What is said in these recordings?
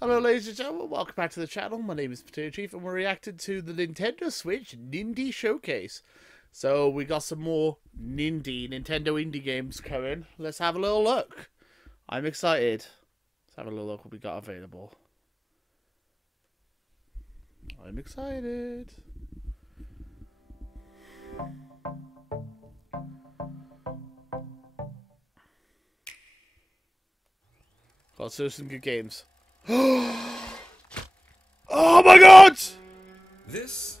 Hello ladies and gentlemen, welcome back to the channel. My name is Potato Chief and we're reacting to the Nintendo Switch Nindy Showcase. So we got some more Nintendo indie games coming. Let's have a little look. I'm excited. Let's have a little look what we got available. I'm excited. Got some good games. Oh my god! This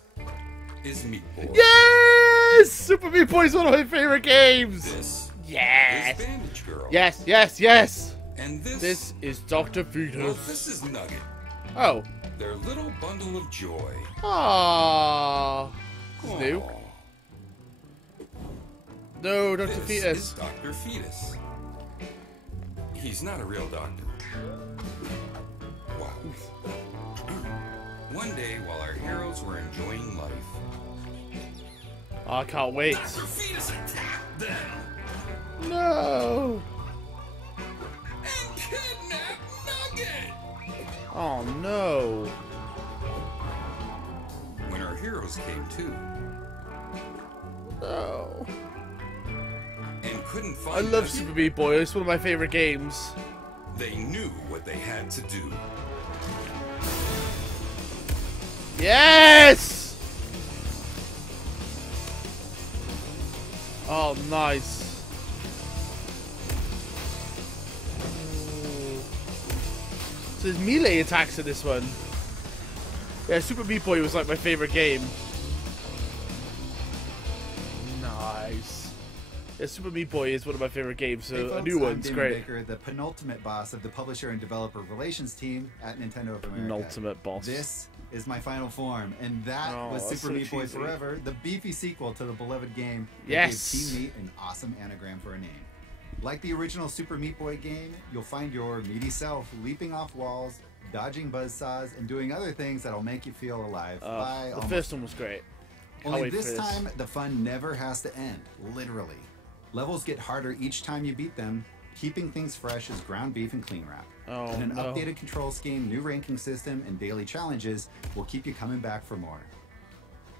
is Meat Boy. Yes! Super Meat Boy is one of my favorite games! This yes! is Bandage Girl. Yes, yes, yes! And this is Dr. Fetus. Well, this is Nugget. Oh. Their little bundle of joy. Aww. This is new. No, Dr. This Fetus. is Dr. Fetus. He's not a real doctor. Wow. One day, while our heroes were enjoying life, Oh, I can't wait. Dr. Fetus attacked them No. and kidnapped Nugget. Oh no. When our heroes came to No. and couldn't find I love Nugget, Super Meat Boy. It's one of my favorite games. they knew what they had to do. Yes! Oh, nice. Ooh. So there's melee attacks in this one. Yeah, Super Meat Boy was like my favorite game. Nice. Yeah, Super Meat Boy is one of my favorite games, so Hey a folks, new I'm one's Damon great. Baker, the penultimate boss of the publisher and developer relations team at Nintendo of America. Penultimate boss. This is my final form, and that Oh, was that's Super so Meat Boy cheesy. Forever, the beefy sequel to the beloved game that Yes. gave Team Meat an awesome anagram for a name. Like the original Super Meat Boy game, you'll find your meaty self leaping off walls, dodging buzzsaws, and doing other things that'll make you feel alive. by The almost first one was great. Can't Only wait for this time, the fun never has to end, literally. Levels get harder each time you beat them. Keeping things fresh is ground beef and clean wrap. Oh, and an no. updated control scheme, new ranking system, and daily challenges will keep you coming back for more.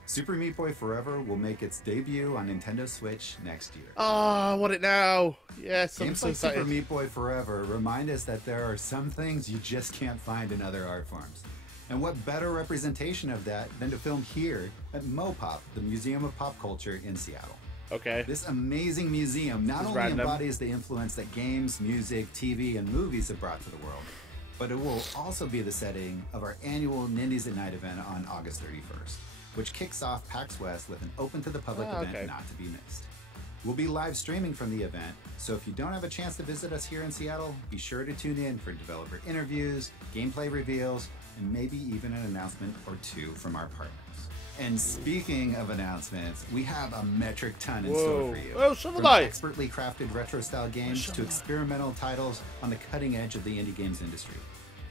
Super Meat Boy Forever will make its debut on Nintendo Switch next year. Ah, I want it now. Yes, I'm Games so like Super excited. Meat Boy Forever remind us that there are some things you just can't find in other art forms. And what better representation of that than to film here at MoPop, the Museum of Pop Culture in Seattle. Okay. This amazing museum not This is only random. embodies the influence that games, music, TV, and movies have brought to the world, but it will also be the setting of our annual Nindies at Night event on August 31st, which kicks off PAX West with an open to the public event okay. not to be missed. We'll be live streaming from the event, so if you don't have a chance to visit us here in Seattle, be sure to tune in for developer interviews, gameplay reveals, and maybe even an announcement or two from our partners. And speaking of announcements, we have a metric ton in store for you. Oh, Shovel From Knight! expertly crafted retro-style games to experimental titles on the cutting edge of the indie games industry.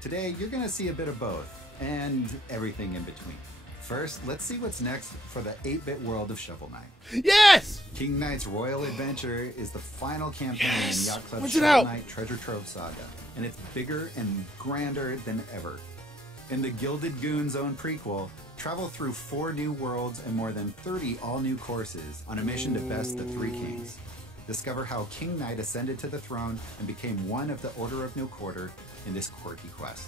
Today, you're going to see a bit of both, and everything in between. First, let's see what's next for the 8-bit world of Shovel Knight. Yes! King Knight's Royal Adventure is the final campaign Yes! in Yacht Club's When's it Shovel out? Knight Treasure Trove Saga, and it's bigger and grander than ever. In the Gilded Goons' own prequel, travel through 4 new worlds and more than 30 all-new courses on a mission to best the 3 kings. Discover how King Knight ascended to the throne and became one of the Order of No Quarter in this quirky quest.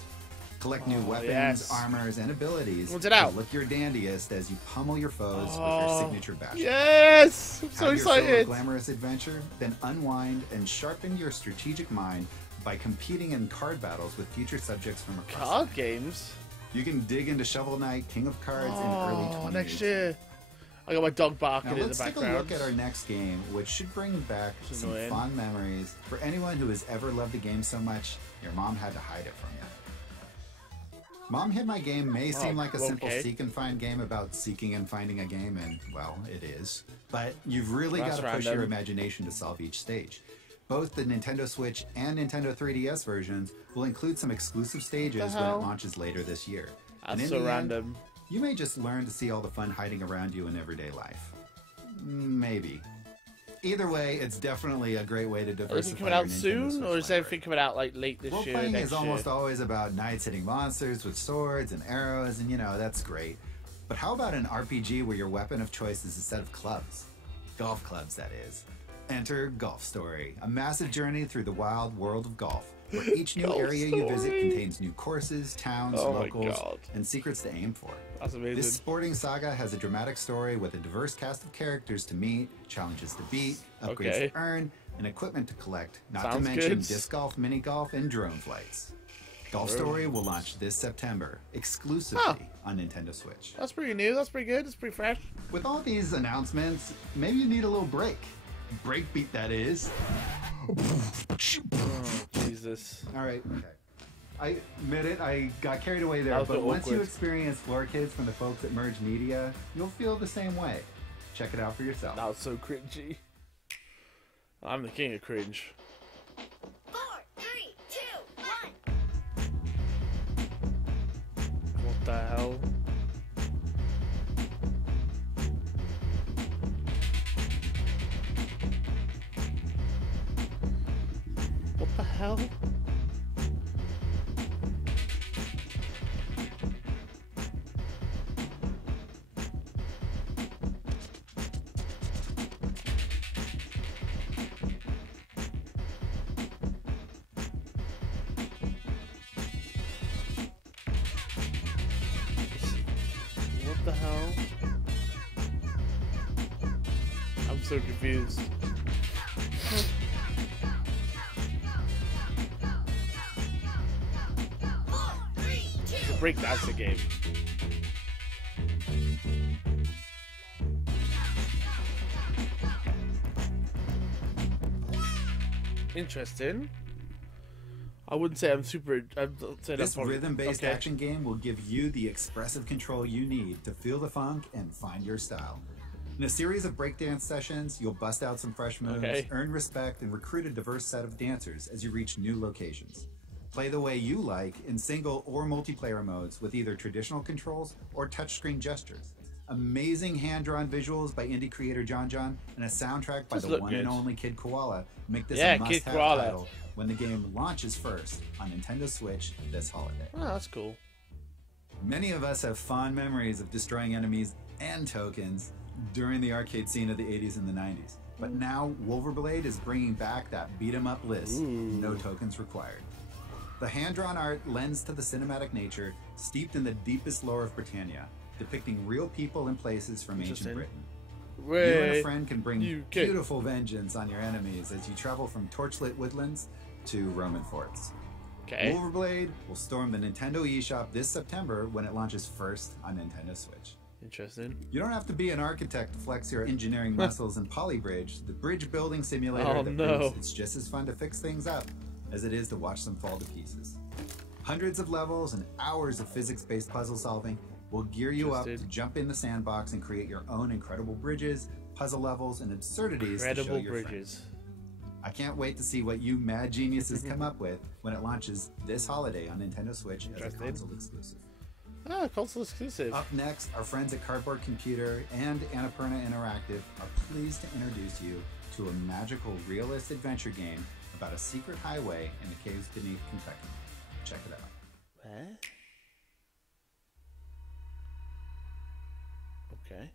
Collect new weapons, yes. armors, and abilities. When's it out? to look your dandiest as you pummel your foes with your signature bash. Yes! I'm so Have your fill of excited. glamorous adventure, then unwind and sharpen your strategic mind by competing in card battles with future subjects from across the Card map. games? You can dig into Shovel Knight King of Cards in early 2018. Next year. I got my dog barking Now in the let's take a background. look at our next game, which should bring back It's some annoying. fond memories for anyone who has ever loved a game so much your mom had to hide it from you. Mom Hid My Game may seem like a simple okay. seek and find game about seeking and finding a game, and well, it is. But you've really got That's to push random. your imagination to solve each stage. Both the Nintendo Switch and Nintendo 3DS versions will include some exclusive stages when it hell? launches later this year. And That's in so the end, random. you may just learn to see all the fun hiding around you in everyday life. Maybe. Either way, it's definitely a great way to diversify. Is it coming out soon, or is everything coming out like late this year? Role-playing next is almost always about knights hitting monsters with swords and arrows, and you know, that's great. But how about an RPG where your weapon of choice is a set of clubs? Golf clubs, that is. Enter Golf Story, a massive journey through the wild world of golf, where each new area you visit contains new courses, towns, locals, and secrets to aim for. That's amazing. This sporting saga has a dramatic story with a diverse cast of characters to meet, challenges to beat, upgrades to earn, and equipment to collect, not to mention disc golf, mini golf, and drone flights. Golf Story will launch this September, exclusively on Nintendo Switch. That's pretty new, that's pretty good, that's pretty fresh. With all these announcements, maybe you need a little break. Breakbeat, that is. Oh, Jesus. Alright, okay. I admit it, I got carried away there, but once you experience Floor Kids from the folks at Merge Media, you'll feel the same way. Check it out for yourself. That was so cringy. I'm the king of cringe. 4, 3, 2, 1. What the hell? What the hell? What the hell? I'm so confused. It's a breakdancing game. Interesting. I wouldn't say I'm super. This rhythm-based action game will give you the expressive control you need to feel the funk and find your style. In a series of breakdance sessions, you'll bust out some fresh moves, earn respect, and recruit a diverse set of dancers as you reach new locations. Play the way you like in single or multiplayer modes with either traditional controls or touchscreen gestures. Amazing hand-drawn visuals by indie creator John and a soundtrack by the one and only Kid Koala make this a must-have title when the game launches first on Nintendo Switch this holiday. Oh, that's cool. Many of us have fond memories of destroying enemies and tokens during the arcade scene of the 80s and the 90s. But now Wulverblade is bringing back that beat-em-up list, no tokens required. The hand-drawn art lends to the cinematic nature steeped in the deepest lore of Britannia, depicting real people and places from ancient Britain. You and a friend can bring beautiful vengeance on your enemies as you travel from torchlit woodlands to Roman forts. Wulverblade will storm the Nintendo eShop this September when it launches first on Nintendo Switch. Interesting. You don't have to be an architect to flex your engineering muscles in Polybridge, the bridge building simulator that proves it's just as fun to fix things up as it is to watch them fall to pieces. Hundreds of levels and hours of physics-based puzzle solving will gear you up to jump in the sandbox and create your own incredible bridges, puzzle levels, and absurdities to show your friends. I can't wait to see what you mad geniuses come up with when it launches this holiday on Nintendo Switch as a console exclusive. Ah, console exclusive. Up next, our friends at Cardboard Computer and Annapurna Interactive are pleased to introduce you to a magical realist adventure game about a secret highway in the caves beneath Kentucky. Check it out. What? Okay.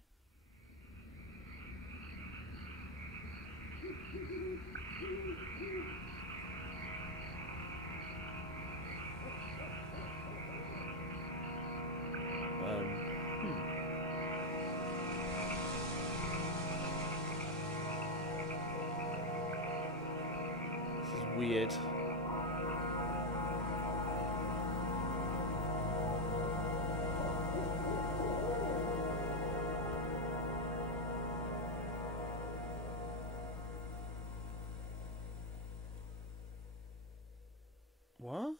This is weird. What?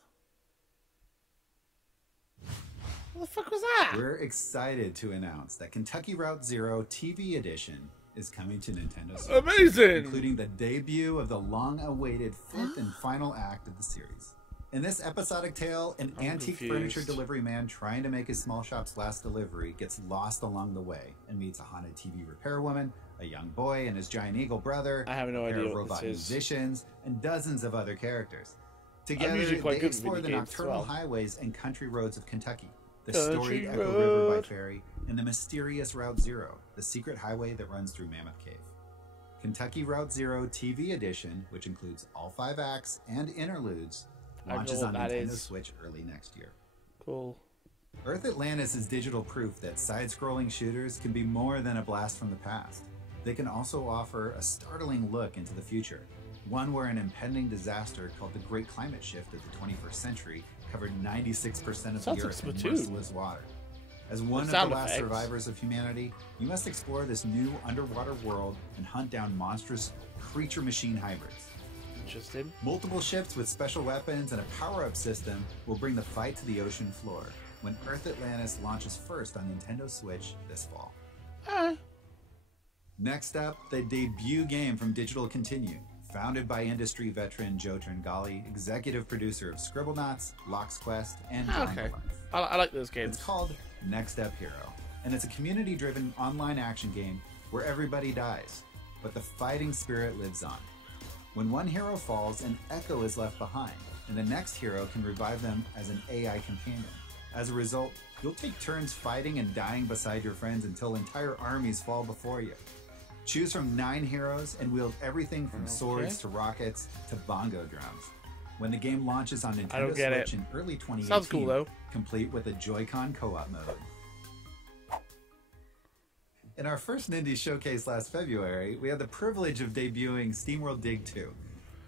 What the fuck was that? We're excited to announce that Kentucky Route Zero TV Edition is coming to Nintendo Switch. Amazing! Including the debut of the long-awaited fifth and final act of the series. In this episodic tale, an antique furniture delivery man trying to make his small shop's last delivery gets lost along the way and meets a haunted TV repairwoman, a young boy and his giant eagle brother, I have no a pair idea of what robot this is. musicians, and dozens of other characters. Together, usually quite they good at explore the video games as nocturnal well. highways and country roads of Kentucky, the Country storied Echo River by road. ferry, and the mysterious Route Zero, the secret highway that runs through Mammoth Cave. Kentucky Route Zero TV Edition, which includes all 5 acts and interludes, I know launches what on that Nintendo is. Switch early next year. Cool. Earth Atlantis is digital proof that side-scrolling shooters can be more than a blast from the past. They can also offer a startling look into the future, one where an impending disaster called the Great Climate Shift of the 21st century covered 96% of Sounds the like Earth in Splatoon. merciless water. As one of the sound last effects. survivors of humanity, you must explore this new underwater world and hunt down monstrous creature-machine hybrids. Interesting. Multiple ships with special weapons and a power-up system will bring the fight to the ocean floor when Earth Atlantis launches first on Nintendo Switch this fall. Ah, Next up, the debut game from Digital Continue. Founded by industry veteran Joe Tringali, executive producer of Scribblenauts, Lock's Quest, and Drawing okay. Life. I like those games. It's called Next Up Hero, and it's a community-driven online action game where everybody dies, but the fighting spirit lives on. When one hero falls, an echo is left behind, and the next hero can revive them as an AI companion. As a result, you'll take turns fighting and dying beside your friends until entire armies fall before you. Choose from 9 heroes and wield everything from swords to rockets to bongo drums. When the game launches on I Nintendo don't get Switch it. in early 2018, Sounds cool, though. complete with a Joy-Con co-op mode. In our first Nindies showcase last February, we had the privilege of debuting SteamWorld Dig 2.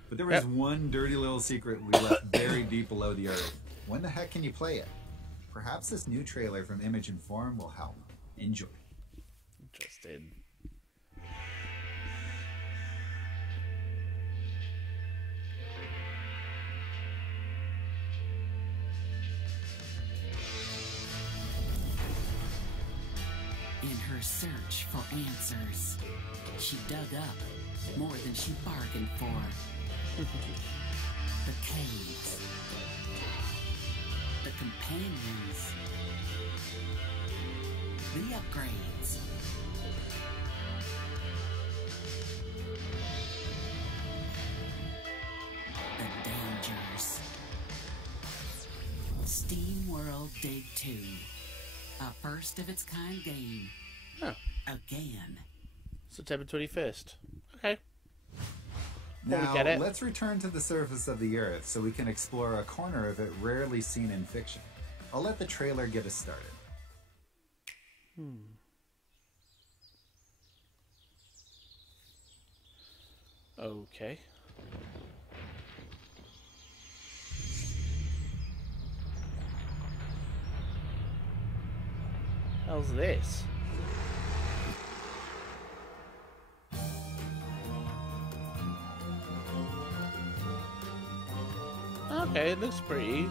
But there was Yep. one dirty little secret we left buried deep below the earth. When the heck can you play it? Perhaps this new trailer from Image and Form will help. Enjoy. Interesting. In her search for answers, she dug up more than she bargained for. The caves, the companions, the upgrades. The dangers. SteamWorld Dig 2. A first of its kind game. Oh, Again. September 21st. Okay. Now, we get it. let's return to the surface of the Earth so we can explore a corner of it rarely seen in fiction. I'll let the trailer get us started. Okay. How's this? Okay, it looks pretty.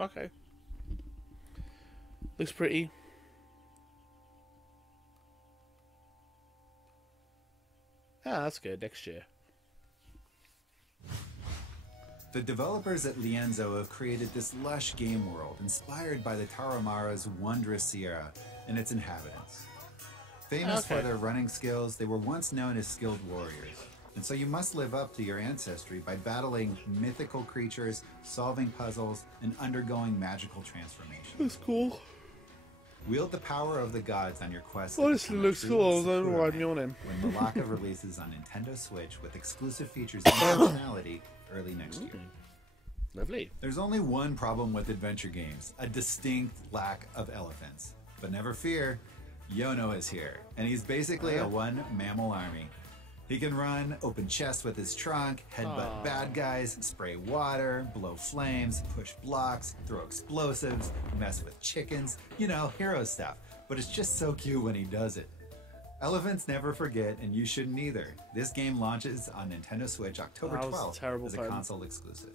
Okay. Looks pretty. Ah, that's good. Next year. The developers at Lienzo have created this lush game world inspired by the Tarahumara's wondrous Sierra and its inhabitants. Famous for Okay. their running skills, they were once known as skilled warriors. And so you must live up to your ancestry by battling mythical creatures, solving puzzles, and undergoing magical transformations. That's cool. Wield the power of the gods on your quest. to Honestly, become a looks true cool. I don't know why I'm Sakura yawning. when Mulaka releases on Nintendo Switch with exclusive features and functionality early next year. Lovely. There's only one problem with adventure games, a distinct lack of elephants. But never fear, Yono is here, and he's basically a one-mammal army. He can run, open chests with his trunk, headbutt bad guys, spray water, blow flames, push blocks, throw explosives, mess with chickens, you know, hero stuff. But it's just so cute when he does it. Elephants never forget, and you shouldn't either. This game launches on Nintendo Switch October That was a 12th terrible as a pun. console exclusive.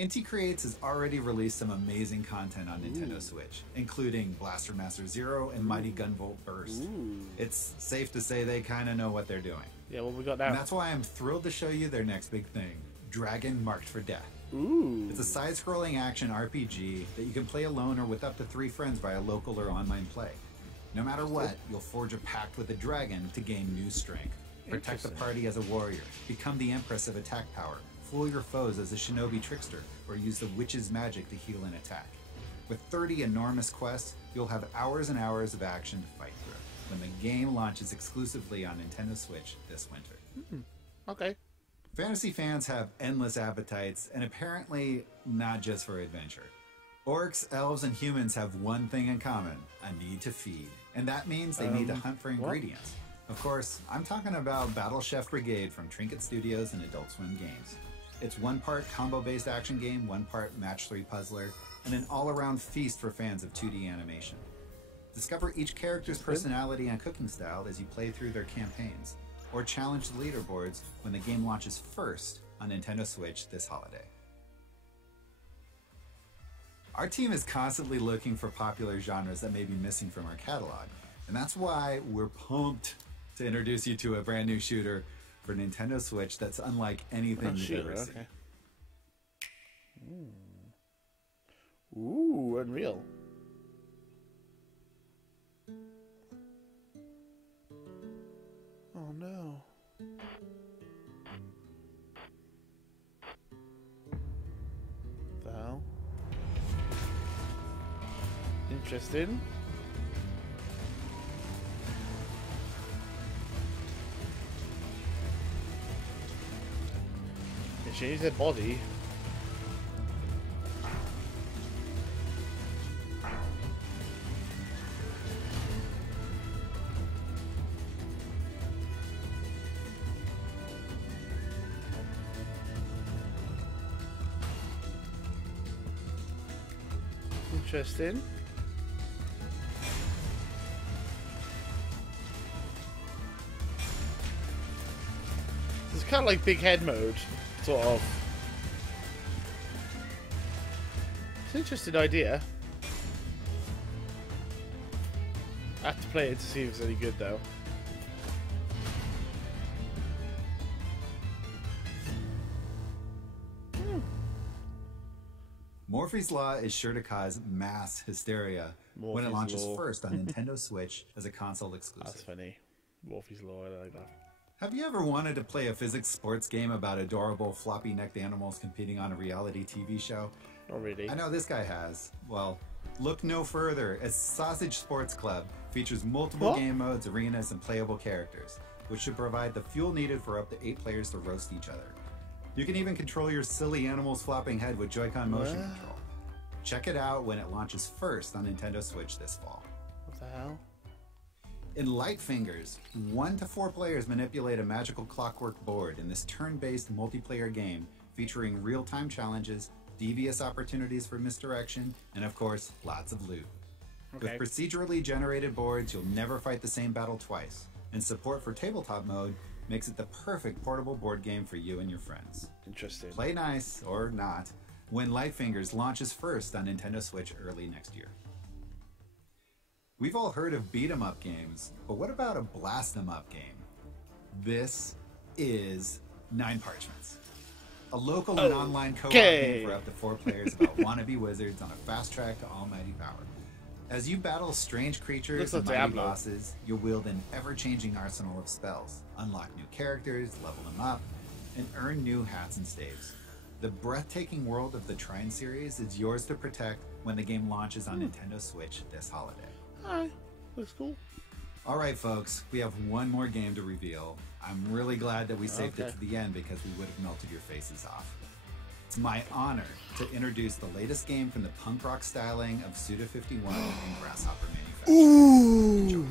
Inti Creates has already released some amazing content on Nintendo Switch, including Blaster Master Zero and Mighty Gunvolt Burst. It's safe to say they kind of know what they're doing. Yeah, what we got now? And that's why I'm thrilled to show you their next big thing, Dragon Marked for Death. It's a side-scrolling action RPG that you can play alone or with up to 3 friends via local or online play. No matter what, you'll forge a pact with a dragon to gain new strength. Protect the party as a warrior, become the Empress of attack power, fool your foes as a shinobi trickster, or use the witch's magic to heal an attack. With 30 enormous quests, you'll have hours and hours of action to fight through when the game launches exclusively on Nintendo Switch this winter. Okay. Fantasy fans have endless appetites, and apparently not just for adventure. Orcs, elves, and humans have one thing in common, a need to feed. And that means they need to hunt for ingredients. Of course, I'm talking about Battle Chef Brigade from Trinket Studios and Adult Swim Games. It's one part combo-based action game, one part match 3 puzzler, and an all-around feast for fans of 2D animation. Discover each character's personality and cooking style as you play through their campaigns, or challenge the leaderboards when the game launches first on Nintendo Switch this holiday. Our team is constantly looking for popular genres that may be missing from our catalog, and that's why we're pumped to introduce you to a brand new shooter for Nintendo Switch that's unlike anything you've ever seen. Ooh, Unreal. Oh no. The hell? Interesting. They changed their body. Interesting. It's kind of like big head mode, sort of. It's an interesting idea. I have to play it to see if it's any good though. Morphies Law is sure to cause mass hysteria when it launches first on Nintendo Switch as a console exclusive. That's funny. Morphies Law, I like that. Have you ever wanted to play a physics sports game about adorable floppy-necked animals competing on a reality TV show? Not really. I know this guy has. Well, look no further, as Sausage Sports Club features multiple game modes, arenas, and playable characters, which should provide the fuel needed for up to 8 players to roast each other. You can even control your silly animal's flopping head with Joy-Con motion control. Check it out when it launches first on Nintendo Switch this fall. What the hell? In Light Fingers, 1 to 4 players manipulate a magical clockwork board in this turn-based multiplayer game featuring real-time challenges, devious opportunities for misdirection, and of course, lots of loot. Okay. With procedurally generated boards, you'll never fight the same battle twice, and support for tabletop mode makes it the perfect portable board game for you and your friends. Interesting. Play nice, or not, when Light Fingers launches first on Nintendo Switch early next year. We've all heard of beat-em-up games, but what about a blast-em-up game? This is 9 Parchments. A local and online co-op game for up to 4 players about wannabe wizards on a fast track to almighty power. As you battle strange creatures and mighty bosses, you'll wield an ever-changing arsenal of spells, unlock new characters, level them up, and earn new hats and staves. The breathtaking world of the Trine series is yours to protect when the game launches on Nintendo Switch this holiday. Alright, looks cool. Alright folks, we have one more game to reveal. I'm really glad that we saved it to the end because we would have melted your faces off. It's my honor to introduce the latest game from the punk rock styling of Suda51 and Grasshopper Manufacturing. Ooh! Enjoy.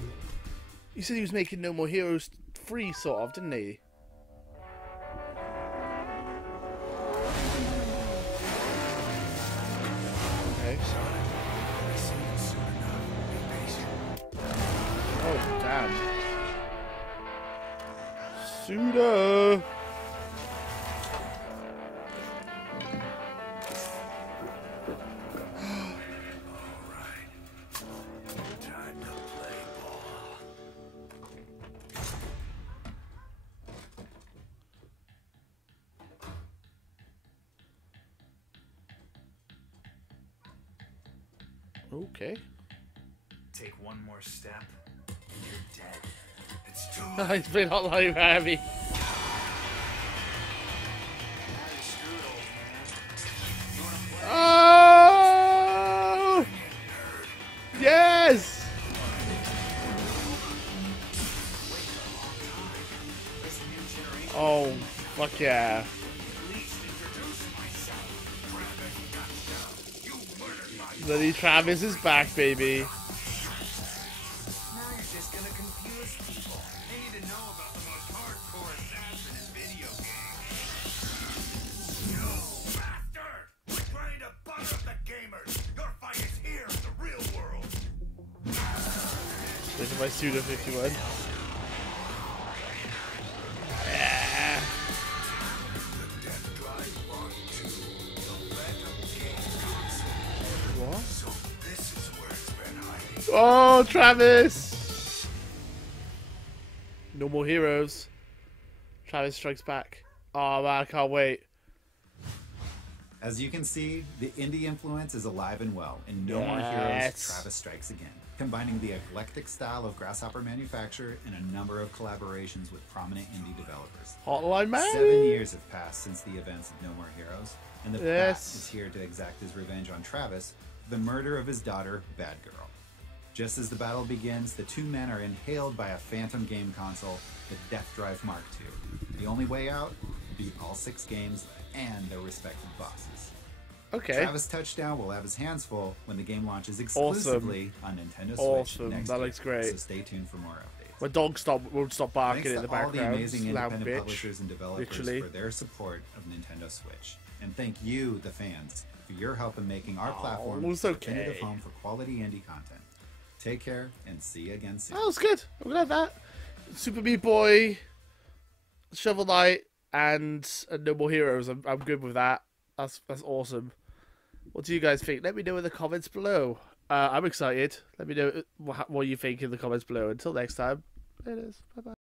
He said he was making No More Heroes free, sort of, didn't he? Okay. Oh, damn. Suda! Okay. Take one more step, and you're dead. It's too It's been Hotline Miami. Now you're screwed, old man. You wanna play? Oh! Yes! This new generation. Oh, fuck yeah. Please introduce myself. Travis Gotcha. You murdered my. Bloody Travis is back, baby. Now you're just gonna confuse people. They need to know about the most hardcore assassin in video games. You bastard! We're trying to butter up the gamers. Your fight is here in the real world. This is my Suda 51. Yeah. What? So this is where it's been hiding. Oh, Travis! No more heroes. Travis strikes back. Oh man, I can't wait. As you can see, the indie influence is alive and well in No More Heroes, Yes. Travis Strikes Again, combining the eclectic style of Grasshopper manufacture and a number of collaborations with prominent indie developers. Hotline man. 7 years have passed since the events of No More Heroes, and the Yes. Bat is here to exact his revenge on Travis for the murder of his daughter, Bad Girl. Just as the battle begins, the two men are inhaled by a phantom game console, the Death Drive Mark II. The only way out? Beat all 6 games and their respective bosses. Okay. Travis Touchdown will have his hands full when the game launches exclusively on Nintendo Switch Awesome. next That year, looks great. so stay tuned for more updates. My dog won't stop barking Thanks in the to all the background. amazing Loud independent bitch. publishers and developers Literally. for their support of Nintendo Switch. And thank you, the fans, for your help in making our platform it's the okay. definitive home for quality indie content. Take care and see you again soon. That was good. I'm glad that. Super Meat Boy, Shovel Knight, and No More Heroes. I'm good with that. That's awesome. What do you guys think? Let me know in the comments below. I'm excited. Let me know what you think in the comments below. Until next time, it is. Bye bye.